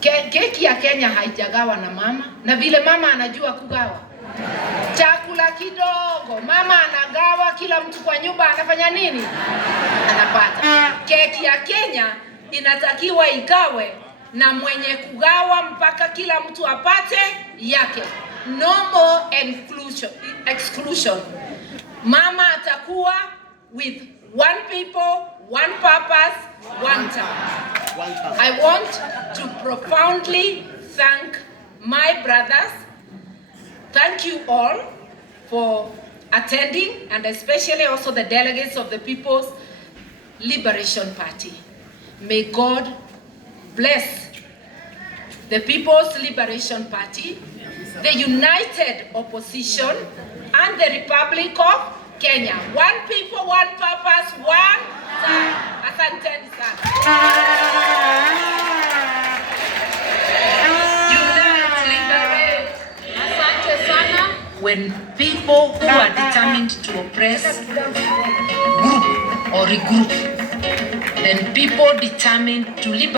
Keki ya Kenya haijagawa na mama, na vile mama anajua kugawa chakula kidogo, mama anagawa, kila mtu kwa nyumba anafanya nini? Anapata. Keki ya Kenya inatakiwa igawe na mwenye kugawa mpaka kila mtu apate yake. No more exclusion. Mama atakuwa with one people, one purpose, one time. I want to profoundly thank my brothers. Thank you all for attending, and especially also the delegates of the People's Liberation Party. May God bless the People's Liberation Party, the United Opposition, and the Republic of Kenya. One people, one purpose, one time. Asanteni sana. Unite, liberate. Asante sana. When people who are determined to oppress group or regroup, then people determined to liberate